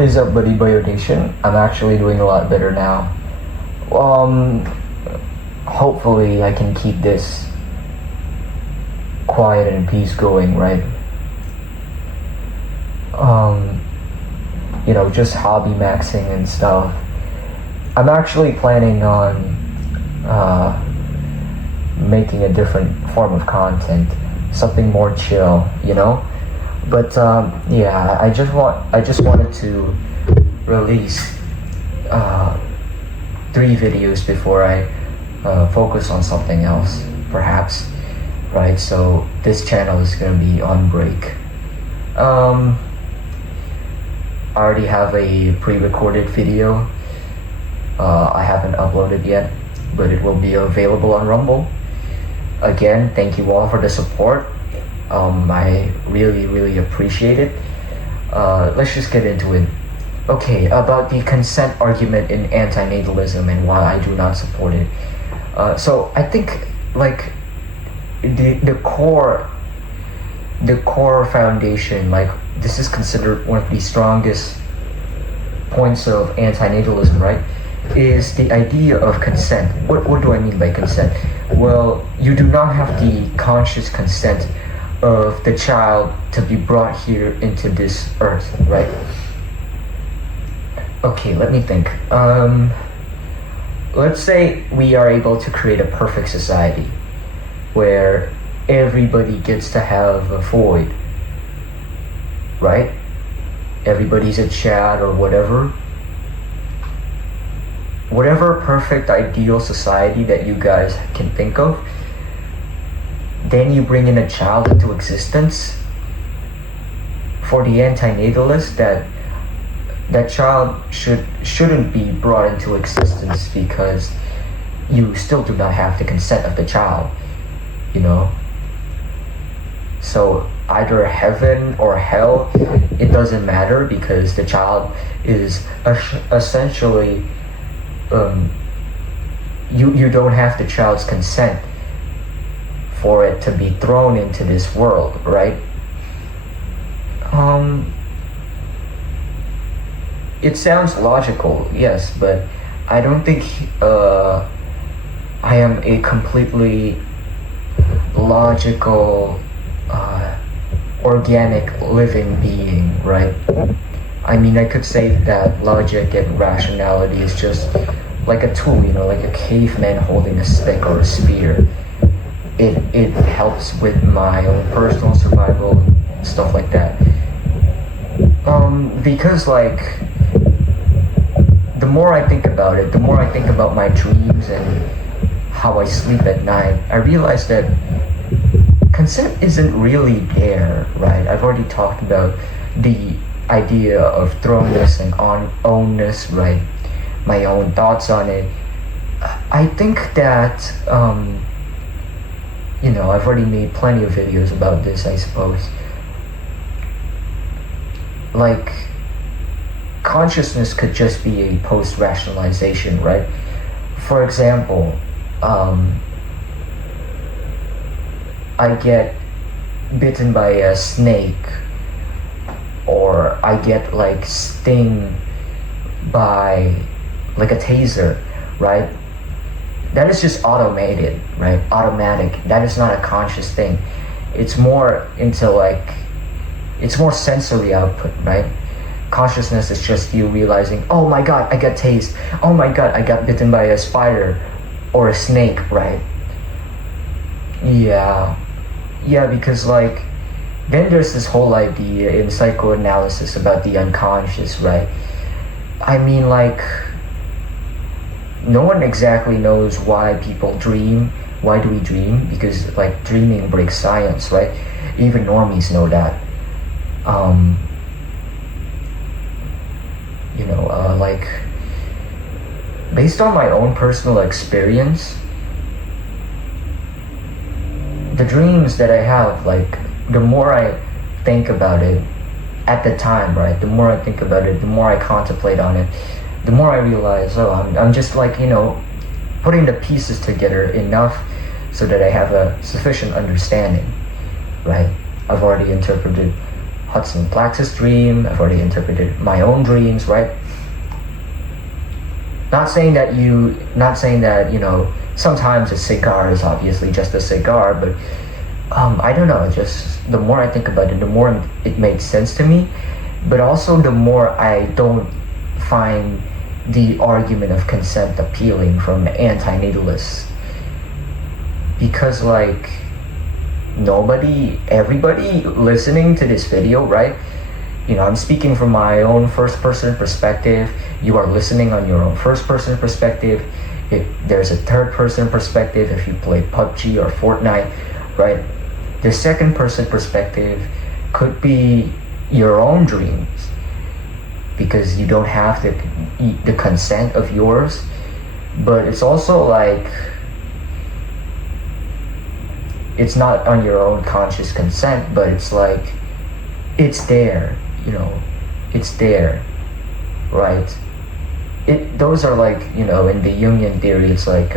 What is up, buddy Bio Nation? I'm actually doing a lot better now. Um, Hopefully I can keep this quiet and peace going, right? Um, just hobby maxing and stuff. I'm actually planning on making a different form of content, something more chill, But yeah, I just wanted to release 3 videos before I focus on something else, perhaps, right? So this channel is gonna be on break. I already have a pre-recorded video. I haven't uploaded yet, but it will be available on Rumble. Again, thank you all for the support. I really appreciate it. Let's just get into it. Okay, about the consent argument in antinatalism and why I do not support it. So I think like the core foundation, like this is considered one of the strongest points of antinatalism, right? Is the idea of consent. What do I mean by consent? Well, you do not have the conscious consent of the child to be brought here into this earth, right? Okay, let me think. Let's say we are able to create a perfect society where everybody gets to have a void, right? Everybody's a Chad or whatever. Whatever perfect ideal society that you guys can think of, then you bring in a child into existence. For the antinatalist, that child shouldn't be brought into existence because you still do not have the consent of the child, So either heaven or hell, it doesn't matter because the child is essentially you don't have the child's consent for it to be thrown into this world, right? It sounds logical, yes, but I don't think I am a completely logical, organic living being, right? I mean, I could say that logic and rationality is just like a tool, like a caveman holding a stick or a spear. It helps with my own personal survival, stuff like that. Because like, the more I think about it, the more I think about my dreams and how I sleep at night, I realize that consent isn't really there, right? I've already talked about the idea of thrownness and ownness, right? My own thoughts on it. I think that, I've already made plenty of videos about this, I suppose. Like, consciousness could just be a post-rationalization, right? For example, I get bitten by a snake, or I get like sting by like a taser, right? That is just automated, right? Automatic. That is not a conscious thing. It's more into like, it's more sensory output, right? Consciousness is just you realizing, oh my god, I got tased. Oh my god, I got bitten by a spider or a snake, right? Yeah, because like, then there's this whole idea in psychoanalysis about the unconscious, right? I mean, like, no one exactly knows why people dream. Why do we dream? Because like dreaming breaks science, right? Even normies know that. Like, based on my own personal experience, the dreams that I have, like, the more I think about it at the time, right? The more I think about it, the more I contemplate on it, the more I realize, I'm just like, putting the pieces together enough so that I have a sufficient understanding, right? I've already interpreted Hudson Plax's dream. I've already interpreted my own dreams, right? Not saying that sometimes a cigar is obviously just a cigar, but I don't know, just the more I think about it, the more it made sense to me, but also the more I don't find the argument of consent appealing from anti-natalists. Because like, everybody listening to this video, right? I'm speaking from my own first-person perspective. You are listening on your own first-person perspective. If there's a third-person perspective, if you play PUBG or Fortnite, right? The second-person perspective could be your own dreams, because you don't have the consent of yours. But it's also like, it's not on your own conscious consent, but it's like, it's there, it's there, right? Those are like, in the Jungian theory, it's like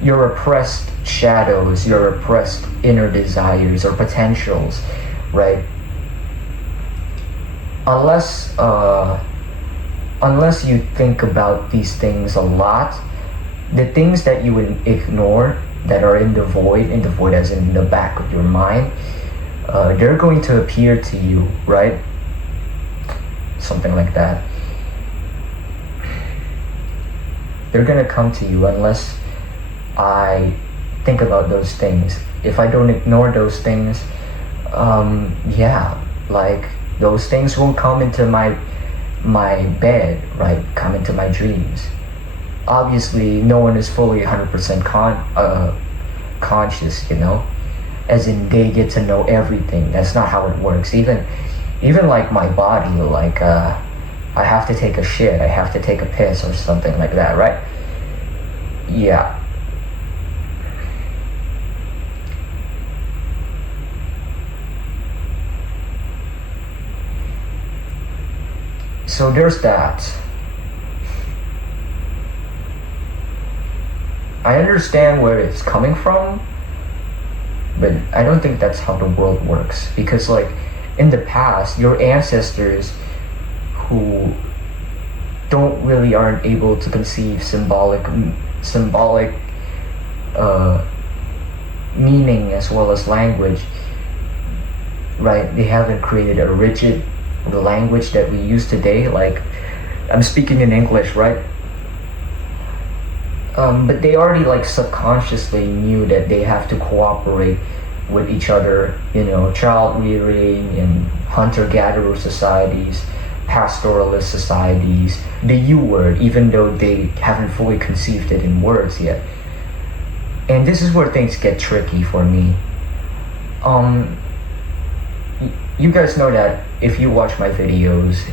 your repressed shadows, your repressed inner desires or potentials, right? Unless you think about these things a lot, the things that you would ignore that are in the void as in the back of your mind, they're going to appear to you, right? Something like that. They're gonna come to you unless I think about those things. If I don't ignore those things, like those things will come into my bed, right? Come into my dreams. Obviously, no one is fully 100% conscious, as in they get to know everything. That's not how it works. Even like my body, like I have to take a shit, I have to take a piss or something like that, right? Yeah. So there's that. I understand where it's coming from, but I don't think that's how the world works. Because like, in the past, your ancestors who aren't able to conceive symbolic meaning as well as language, right? They haven't created a rigid language that we use today. Like, I'm speaking in English, right? But they already like subconsciously knew that they have to cooperate with each other, child rearing and hunter-gatherer societies, pastoralist societies, the U word, even though they haven't fully conceived it in words yet. And this is where things get tricky for me. You guys know that if you watch my videos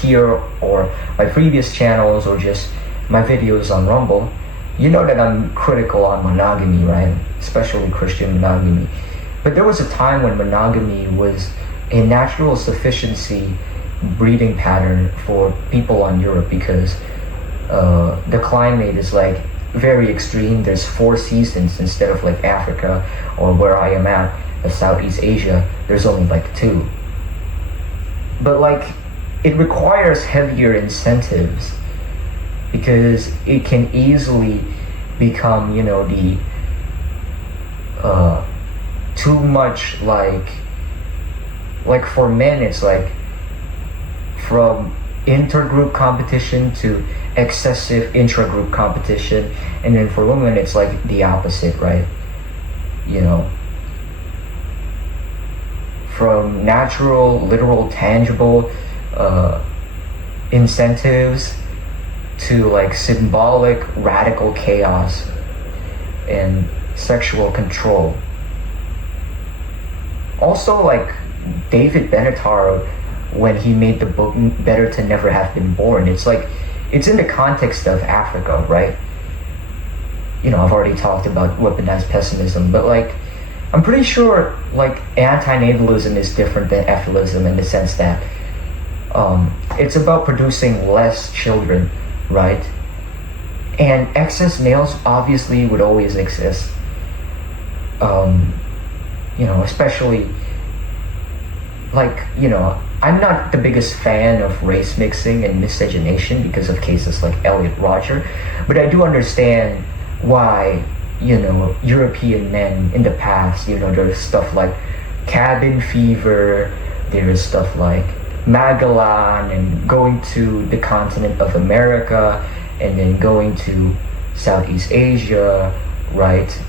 here or my previous channels or just my videos on Rumble, you know that I'm critical on monogamy, right? Especially Christian monogamy. But there was a time when monogamy was a natural sufficiency breeding pattern for people on Europe, because the climate is like very extreme. There's 4 seasons instead of like Africa or where I am at, Southeast Asia, there's only like 2. But like, it requires heavier incentives, because it can easily become, the too much like for men, it's like from intergroup competition to excessive intragroup competition, and then for women it's like the opposite, right? From natural, literal, tangible incentives to like symbolic, radical chaos and sexual control. Also, like David Benatar, when he made the book Better to Never Have Been Born, it's like, it's in the context of Africa, right? I've already talked about weaponized pessimism, but like, I'm pretty sure like anti-natalism is different than effluism in the sense that it's about producing less children, right? And excess males obviously would always exist. Especially like, I'm not the biggest fan of race mixing and miscegenation because of cases like Elliot Rodger, but I do understand why, European men in the past, there's stuff like cabin fever, there's stuff like Magellan, and going to the continent of America, and then going to Southeast Asia, right?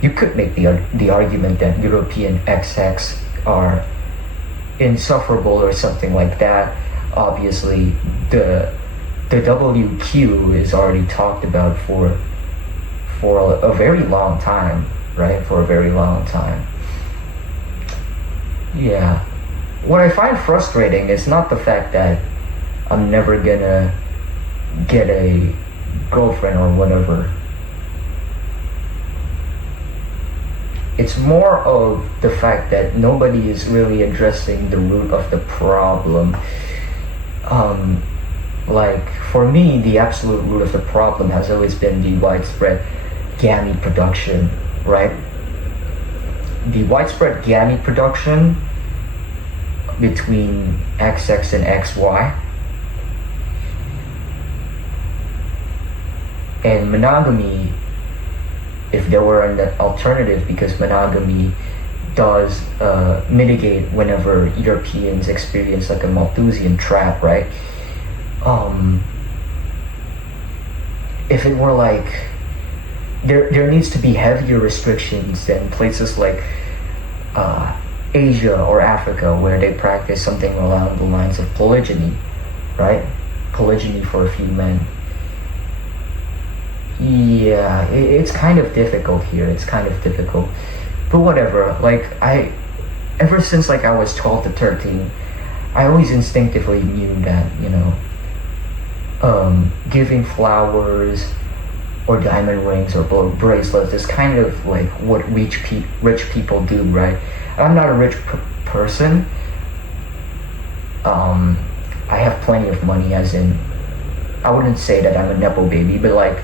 You could make the argument that European XX are insufferable or something like that. Obviously, the WQ is already talked about for a very long time, right? For a very long time. Yeah. What I find frustrating is not the fact that I'm never gonna get a girlfriend or whatever. It's more of the fact that nobody is really addressing the root of the problem. Like, for me, the absolute root of the problem has always been the widespread gamete production, right? The widespread gamete production between XX and XY, and monogamy, if there were an alternative, because monogamy does mitigate whenever Europeans experience like a Malthusian trap, right? If it were like, there needs to be heavier restrictions than places like Asia or Africa, where they practice something along the lines of polygyny, right? Polygyny for a few men. Yeah, it's kind of difficult here. It's kind of difficult, but whatever. Like, ever since like I was 12 to 13, I always instinctively knew that, giving flowers or diamond rings or bracelets is kind of like what rich people do, right? I'm not a rich person. I have plenty of money, as in, I wouldn't say that I'm a nepo baby, but like,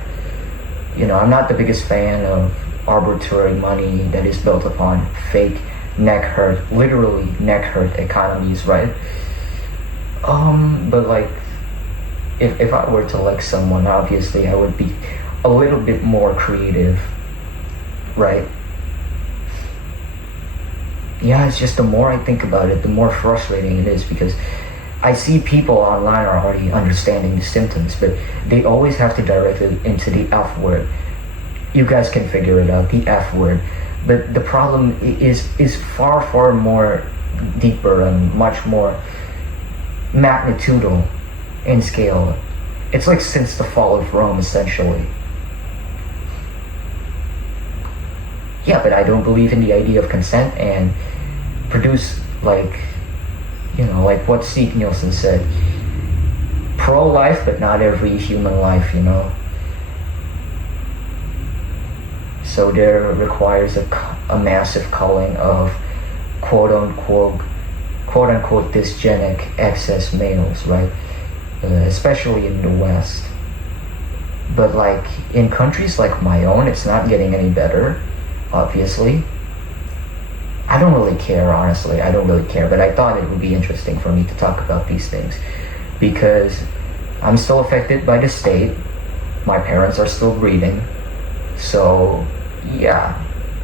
I'm not the biggest fan of arbitrary money that is built upon fake literally neck hurt economies, right? But like, if I were to like someone, obviously I would be a little bit more creative, right? Yeah, it's just the more I think about it, the more frustrating it is, because I see people online are already understanding the symptoms, but they always have to direct it into the F word. You guys can figure it out, the F word. But the problem is far, far more deeper and much more magnitudinal in scale. It's like since the fall of Rome, essentially. Yeah, but I don't believe in the idea of consent and produce like what Steve Nielsen said, pro-life, but not every human life, So there requires a massive culling of quote-unquote dysgenic excess males, right? Especially in the West. But like in countries like my own, it's not getting any better, obviously. I don't really care, honestly. I don't really care, but I thought it would be interesting for me to talk about these things because I'm still affected by the state. My parents are still breathing. So, yeah.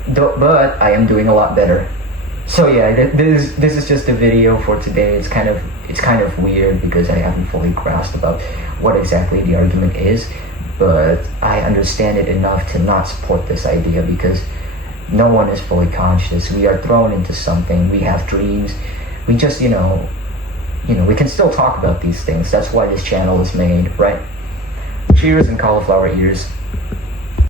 But I am doing a lot better. So yeah, this is just a video for today. It's kind of weird because I haven't fully grasped about what exactly the argument is, but I understand it enough to not support this idea because no one is fully conscious. We are thrown into something. We have dreams. We just, we can still talk about these things. That's why this channel is made, right? Cheers and cauliflower ears.